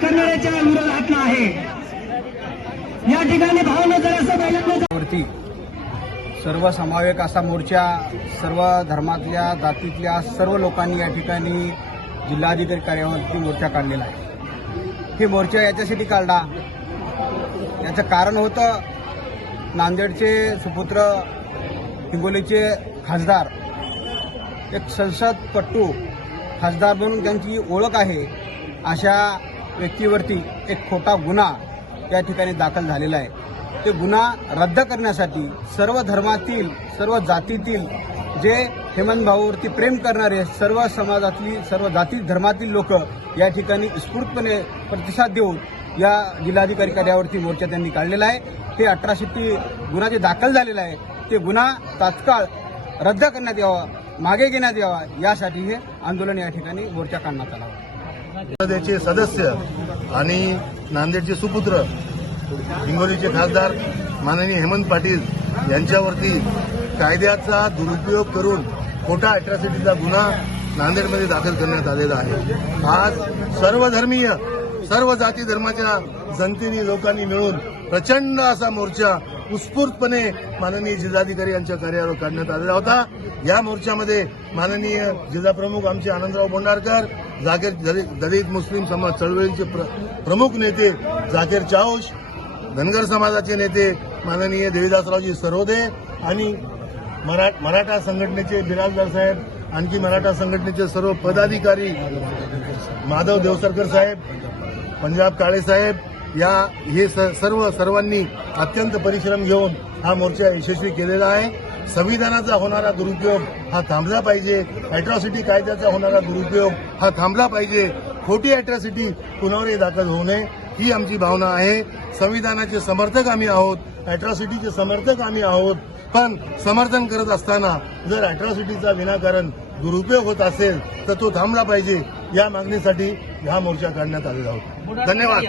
करणाऱ्याच्या विरोधातला आहे. या ठिकाणी भावना जर असं सर्व समावेक असा मोर्चा सर्व धर्मातल्या जातीतल्या सर्व लोकांनी या ठिकाणी जिल्हाधिकारी कार्यावरती मोर्चा काढलेला आहे. हे मोर्चा याच्यासाठी काढला. याचं कारण होतं नांदेडचे सुपुत्र हिंगोलीचे खासदार एक संसदपट्टू खासदार म्हणून त्यांची ओळख आहे अशा व्यक्तीवरती एक खोटा गुन्हा या ठिकाणी दाखल झालेला आहे. ते गुन्हा रद्द करण्यासाठी सर्व धर्मातील सर्व जातीतील जे हेमंत भाऊवरती प्रेम करणारे सर्व समाजातली सर्व जाती धर्मातील लोक या ठिकाणी स्फूर्तपणे प्रतिसाद देऊन या जिल्हाधिकारी कार्यावरती मोर्चा त्यांनी काढलेला आहे. ते अठराशे गुन्हा जे दाखल झालेला आहे ते गुन्हा तात्काळ रद्द करण्यात यावा मागे घेण्यात यावा यासाठी हे आंदोलन या ठिकाणी मोर्चा काढण्यात आला संसदेचे सदस्य आणि नांदेडचे सुपुत्र हिंगोलीचे खासदार माननीय हेमंत पाटील यांच्यावरती कायद्याचा दुरुपयोग करून खोटा अॅट्रॉसिटीचा गुन्हा नांदेडमध्ये दाखल करण्यात आलेला आहे. आज सर्वधर्मीय सर्व जाती धर्माच्या जनतेने लोकांनी मिळून प्रचंड असा मोर्चा उत्स्फूर्तपणे माननीय जिल्हाधिकारी यांच्या कार्यावर काढण्यात आलेला होता. या मोर्चामध्ये माननीय जिल्हाप्रमुख आमचे आनंदराव बोंडारकर जाकीर दलित मुस्लिम समाज चळवळीचे प्र- प्रमुख नेते जाकीर चाऊश धनगर समाजाचे नेते माननीय देवीदासरावजी सरोदे आणि मरा मराठा संघटनेचे बिराजदार साहेब आणखी मराठा संघटनेचे सर्व पदाधिकारी माधव देवसरकर साहेब पंजाब काळे साहेब या हे स- सर्व सर्वांनी अत्यंत परिश्रम घेऊन हा मोर्चा यशस्वी केलेला आहे. संविधानाचा होणारा दुरुपयोग हा थांबला पाहिजे. अॅट्रॉसिटी कायद्याचा होणारा दुरुपयोग हा थांबला पाहिजे. खोटी अॅट्रॉसिटी कुणावरही दाखल होऊ नये ही आमची भावना आहे. संविधानाचे समर्थक आम्ही आहोत अॅट्रॉसिटीचे समर्थक आम्ही आहोत. पण समर्थन करत असताना जर अॅट्रॉसिटीचा विनाकारण दुरुपयोग होत असेल तर तो थांबला पाहिजे. या मागणीसाठी हा मोर्चा काढण्यात आलेला होता. धन्यवाद.